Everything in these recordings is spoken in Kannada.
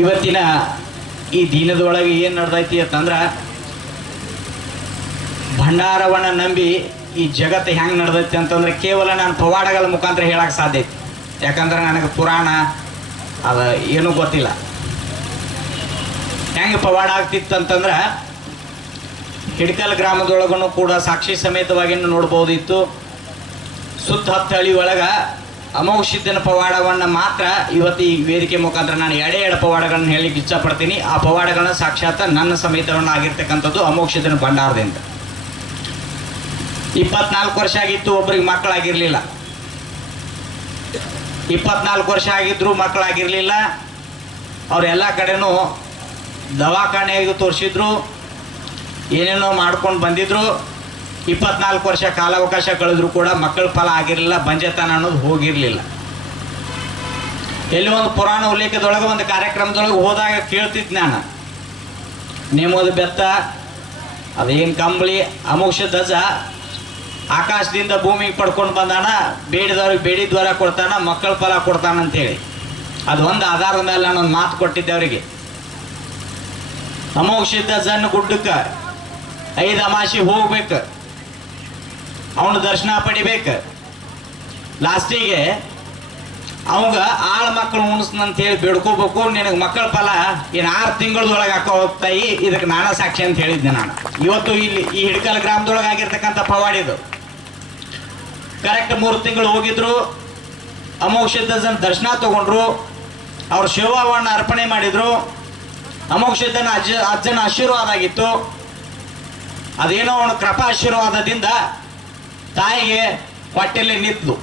ಇವತ್ತಿನ ಈ ದಿನದೊಳಗೆ ಏನು ನಡೆದೈತಿ ಅಂತಂದ್ರೆ ಭಂಡಾರವನ್ನು ನಂಬಿ ಈ ಜಗತ್ತು ಹೆಂಗೆ ನಡೆದೈತಿ ಅಂತಂದ್ರೆ ಕೇವಲ ನಾನು ಪವಾಡಗಳ ಮುಖಾಂತರ ಹೇಳಕ್ಕೆ ಸಾಧ್ಯ ಐತಿ. ಯಾಕಂದ್ರೆ ನನಗೆ ಪುರಾಣ ಅದು ಏನೂ ಗೊತ್ತಿಲ್ಲ. ಹೆಂಗೆ ಪವಾಡ ಆಗ್ತಿತ್ತು ಅಂತಂದ್ರೆ ಹಿಡ್ಕಲ್ ಗ್ರಾಮದೊಳಗೂ ಕೂಡ ಸಾಕ್ಷಿ ಸಮೇತವಾಗಿ ನೋಡ್ಬೋದಿತ್ತು. ಸುತ್ತ 10 ಹಳ್ಳಿ ಒಳಗೆ ಅಮೋಘಸಿದ್ಧನ ಪವಾಡವನ್ನು ಮಾತ್ರ ಇವತ್ತು ಈ ವೇದಿಕೆ ಮುಖಾಂತರ ನಾನು ಎರಡು ಪವಾಡಗಳನ್ನು ಹೇಳಲಿಕ್ಕೆ ಇಷ್ಟಪಡ್ತೀನಿ. ಆ ಪವಾಡಗಳನ್ನ ಸಾಕ್ಷಾತ್ ನನ್ನ ಸಮೇತವನ್ನು ಆಗಿರ್ತಕ್ಕಂಥದ್ದು ಅಮೋಘಸಿದ್ಧನ ಭಂಡಾರದಿಂದ. 24 ವರ್ಷ ಆಗಿತ್ತು, ಒಬ್ಬರಿಗೆ ಮಕ್ಕಳಾಗಿರಲಿಲ್ಲ. 24 ವರ್ಷ ಆಗಿದ್ರು ಮಕ್ಕಳಾಗಿರಲಿಲ್ಲ. ಅವರೆಲ್ಲ ಕಡೆನೂ ದವಾಖಾನೆಗೆ ತೋರಿಸಿದ್ರು, ಏನೇನೋ ಮಾಡ್ಕೊಂಡು ಬಂದಿದ್ರು. 24 ವರ್ಷ ಕಾಲಾವಕಾಶ ಕಳೆದ್ರು ಕೂಡ ಮಕ್ಕಳ ಫಲ ಆಗಿರಲಿಲ್ಲ, ಬಂಜೆತನ ಅನ್ನೋದು ಹೋಗಿರಲಿಲ್ಲ. ಎಲ್ಲಿ ಒಂದು ಪುರಾಣ ಉಲ್ಲೇಖದೊಳಗೆ ಒಂದು ಕಾರ್ಯಕ್ರಮದೊಳಗೆ ಹೋದಾಗ ಕೇಳ್ತಿದ್ದೆ ನಾನು, ನೇಮೋದ ಬೆತ್ತ ಅದೇನು ಕಂಬಳಿ ಅಮೋಘ ಧ್ವಜ ಆಕಾಶದಿಂದ ಭೂಮಿಗೆ ಪಡ್ಕೊಂಡು ಬಂದಾನ, ಬೇಡಿದವ್ರಿಗೆ ಬೇಡಿದ್ವರ ಕೊಡ್ತಾನ, ಮಕ್ಕಳ ಫಲ ಕೊಡ್ತಾನಂತೇಳಿ. ಅದು ಒಂದು ಆಧಾರದ ಮೇಲೆ ನಾನೊಂದು ಮಾತು ಕೊಟ್ಟಿದ್ದೆ ಅವರಿಗೆ. ಅಮೋಘ ಧ್ವಜನ ಗುಡ್ಡಕ್ಕೆ 5 ಅಮಾಸಿ ಹೋಗ್ಬೇಕು, ಅವನ ದರ್ಶನ ಪಡಿಬೇಕು. ಲಾಸ್ಟಿಗೆ ಅವಂಗ ಆಳು ಮಕ್ಕಳು ಉಣಿಸ್ನಂತ ಹೇಳಿ ಬೇಡ್ಕೋಬೇಕು. ನಿನಗೆ ಮಕ್ಕಳ ಫಲ ಏನು 6 ತಿಂಗಳದೊಳಗೆ ಹಾಕೋ ಹೋಗ್ತಾಯಿ, ಇದಕ್ಕೆ ನಾನಾ ಸಾಕ್ಷಿ ಅಂತ ಹೇಳಿದ್ದೆ ನಾನು. ಇವತ್ತು ಇಲ್ಲಿ ಈ ಹಿಡ್ಕಲ್ ಗ್ರಾಮದೊಳಗೆ ಆಗಿರ್ತಕ್ಕಂಥ ಪವಾಡಿದು ಕರೆಕ್ಟ್ 3 ತಿಂಗಳು ಹೋಗಿದ್ರು. ಅಮೋಘ ಸಿದ್ಧನ ದರ್ಶನ ತಗೊಂಡ್ರು, ಅವ್ರ ಶಿವವನ್ನು ಅರ್ಪಣೆ ಮಾಡಿದ್ರು. ಅಮೋಘ ಸಿದ್ಧನ ಅಜ್ಜನ ಆಶೀರ್ವಾದ ಆಗಿತ್ತು. ಅದೇನೋ ಅವನ ಕೃಪಾ ಆಶೀರ್ವಾದದಿಂದ ತಾಯಿಗೆ ಹೊಟ್ಟೆಲೆ ನಿಂತಲು.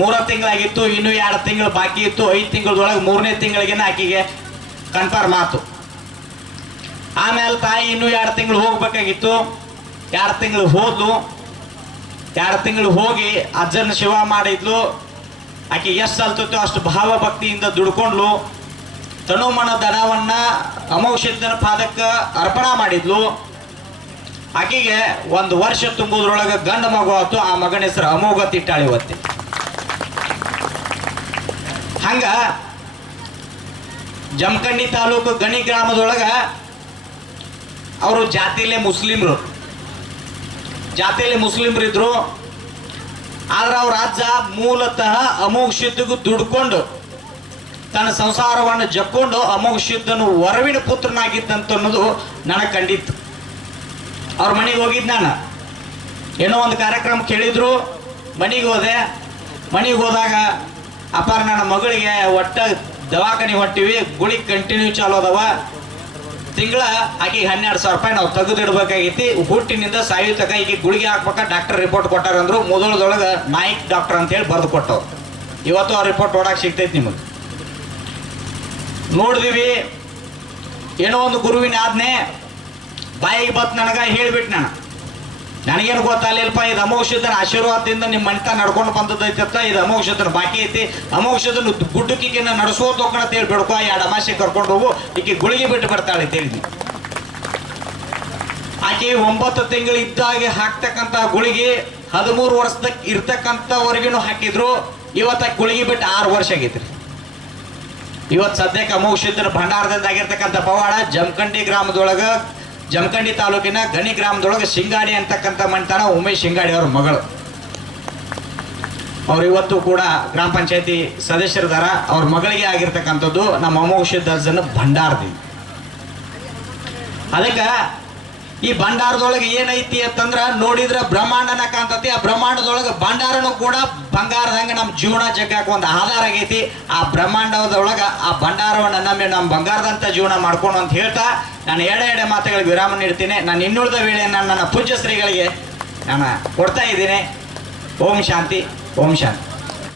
3 ತಿಂಗಳಾಗಿತ್ತು, ಇನ್ನೂ 2 ತಿಂಗಳು ಬಾಕಿ ಇತ್ತು. 5 ತಿಂಗಳದೊಳಗೆ 3ನೇ ತಿಂಗಳಿಗೆನ ಆಕಿಗೆ ಕನ್ಫರ್ಮ್ ಆತು. ಆಮೇಲೆ ತಾಯಿ ಇನ್ನೂ 2 ತಿಂಗಳು ಹೋಗ್ಬೇಕಾಗಿತ್ತು. 2 ತಿಂಗಳು ಹೋದ್ಲು. 2 ತಿಂಗಳು ಹೋಗಿ ಅಜ್ಜನ ಶಿವ ಮಾಡಿದ್ಲು. ಆಕೆ ಎಷ್ಟು ಸಲ್ತೋ ಅಷ್ಟು ಭಾವ ಭಕ್ತಿಯಿಂದ ದುಡ್ಕೊಂಡ್ಲು. ತನುಮನ ದನವನ್ನ ಅಮೋಘ ಸಿದ್ಧನ ಪಾದಕ್ಕೆ ಅರ್ಪಣೆ ಮಾಡಿದ್ಲು. ಆಕೆಗೆ 1 ವರ್ಷ ತುಂಬುದ್ರೊಳಗೆ ಗಂಡ ಮಗು ಆಯ್ತು. ಆ ಮಗನ ಹೆಸರು ಅಮೋಘ ತಿಟ್ಟಾಳಿ ಇವತ್ತಿ. ಹಂಗ ಜಮಖಂಡಿ ತಾಲೂಕು ಗಣಿ ಗ್ರಾಮದೊಳಗೆ ಅವರು ಜಾತಿಲೇ ಮುಸ್ಲಿಮ್ರು ಇದ್ರು. ಆದ್ರೆ ಅವ್ರ ಅಜ್ಜ ಮೂಲತಃ ಅಮೋಘ ಸಿದ್ಧಗೂ ದುಡ್ಕೊಂಡು ತನ್ನ ಸಂಸಾರವನ್ನು ಜಕ್ಕೊಂಡು ಅಮೋಘ ಸಿದ್ಧನು ವರವಿನ ಪುತ್ರನಾಗಿದ್ದಂತ ಅನ್ನೋದು ನನಗೆ ಕಂಡಿತ್ತು. ಅವ್ರ ಮನೆಗೆ ಹೋಗಿದ್ದು ನಾನು. ಏನೋ ಒಂದು ಕಾರ್ಯಕ್ರಮ ಕೇಳಿದ್ರು, ಮನೆಗೆ ಹೋದೆ. ಮನೆಗೆ ಹೋದಾಗ ಅಪ್ಪಾರ ನನ್ನ ಮಗಳಿಗೆ ಒಟ್ಟ ದವಾಖಾನೆ ಹೊಟ್ಟಿವಿ, ಗುಳಿ ಕಂಟಿನ್ಯೂ ಚಾಲು ಅದಾವ. ತಿಂಗಳ ಆಕೆಗೆ 12,000 ರೂಪಾಯಿ ನಾವು ತೆಗೆದಿಡ್ಬೇಕಾಗೈತಿ. ಹುಟ್ಟಿನಿಂದ ಸಾಯೋ ತಕ ಈಗ ಗುಳಿಗೆ ಹಾಕ್ಬೇಕ ಡಾಕ್ಟರ್ ರಿಪೋರ್ಟ್ ಕೊಟ್ಟಾರಂದ್ರು. ಮೊದಲದೊಳಗೆ ನಾಯ್ಕ್ ಡಾಕ್ಟರ್ ಅಂತ ಹೇಳಿ ಬರೆದು ಕೊಟ್ಟವ್ರು. ಇವತ್ತು ಆ ರಿಪೋರ್ಟ್ ಓಡಾಕ್ ಸಿಗ್ತೈತಿ ನಿಮಗೆ. ನೋಡಿದಿವಿ. ಏನೋ ಒಂದು ಗುರುವಿನ ಆಜ್ಞೆ ಬಾಯಿಗೆ ಬತ್ ನನಗೆ ಹೇಳಿಬಿಟ್ಟು ನನಗೇನು ಗೊತ್ತಾಗಲಿಲ್ಲಪ್ಪ. ಇದು ಅಮೋಘ ಸಿದ್ಧನ ಆಶೀರ್ವಾದದಿಂದ ನಿಮ್ಮ ಮನೆತ ನಡ್ಕೊಂಡು ಬಂದದೈತತ್ತ. ಇದು ಅಮೋಘ ಸಿದ್ಧನ ಬಾಕಿ ಐತಿ. ಅಮೋಘ ಸಿದ್ಧನ ಗುಡ್ಡಕ್ಕಿನ ನಡೆಸೋದು ಹೋಗೋಣ ಹೇಳಿ ಬಿಡ್ಕೊ. 2 ಅಮಾಸೆ ಕರ್ಕೊಂಡು ಹೋಗು, ಈಕೆ ಗುಳಿಗೆ ಬಿಟ್ಟು ಬರ್ತಾಳೆ ಅಂತ ಹೇಳಿದ್ವಿ. ಆಕೆ 9 ತಿಂಗಳು ಇದ್ದಾಗೆ ಹಾಕ್ತಕ್ಕಂಥ ಗುಳಿಗೆ 13 ವರ್ಷದ ಇರ್ತಕ್ಕಂಥವರೆಗೂ ಹಾಕಿದ್ರು. ಇವತ್ತು ಗುಳಿಗೆ ಬಿಟ್ಟು 6 ವರ್ಷ ಆಗೈತ್ರಿ. ಇವತ್ತು ಸದ್ಯಕ್ಕೆ ಅಮೋಘ ಸಿದ್ಧನ ಭಂಡಾರದಿಂದ ಆಗಿರ್ತಕ್ಕಂಥ ಪವಾಡ ಜಮಖಂಡಿ ತಾಲೂಕಿನ ಗಣಿ ಗ್ರಾಮದೊಳಗೆ ಶಿಂಗಾಡಿ ಅಂತಕ್ಕಂಥ ಮಣ್ತಾನ ಉಮೇಶ್ ಶಿಂಗಾಡಿ ಅವ್ರ ಮಗಳು. ಅವ್ರು ಇವತ್ತು ಕೂಡ ಗ್ರಾಮ ಪಂಚಾಯತಿ ಸದಸ್ಯರಿದಾರ. ಅವ್ರ ಮಗಳಿಗೆ ಆಗಿರ್ತಕ್ಕಂಥದ್ದು ನಮ್ಮ ಅಮೋಘ ಸಿದ್ಧನ ಭಂಡಾರದಿಂದ. ಅದಕ್ಕೆ ಈ ಭಂಡಾರದೊಳಗೆ ಏನೈತಿ ಅಂತಂದ್ರ ನೋಡಿದ್ರೆ ಬ್ರಹ್ಮಾಂಡನ ಕಾಣ್ತತಿ. ಆ ಬ್ರಹ್ಮಾಂಡದೊಳಗೆ ಭಂಡಾರನು ಕೂಡ ಬಂಗಾರದಂಗೆ ನಮ್ಮ ಜೀವನ ಜಗ್ಗಾಕ ಒಂದು ಆಧಾರ ಆಗೈತಿ. ಆ ಬ್ರಹ್ಮಾಂಡದೊಳಗೆ ಆ ಭಂಡಾರವನ್ನು ನಂಬಿ ನಮ್ಮ ಬಂಗಾರದಂತ ಜೀವನ ಮಾಡ್ಕೊಂಡು ಅಂತ ಹೇಳ್ತಾ ನಾನು ಎಡೆ ಮಾತುಗಳಿಗೆ ವಿರಾಮ ನೀಡ್ತೀನಿ. ನಾನು ಇನ್ನುಳಿದ ವೇಳೆಯನ್ನು ನನ್ನ ಪೂಜ್ಯ ಶ್ರೀಗಳಿಗೆ ನಾನು ಕೊಡ್ತಾ ಇದ್ದೀನಿ. ಓಂ ಶಾಂತಿ, ಓಂ ಶಾಂತಿ.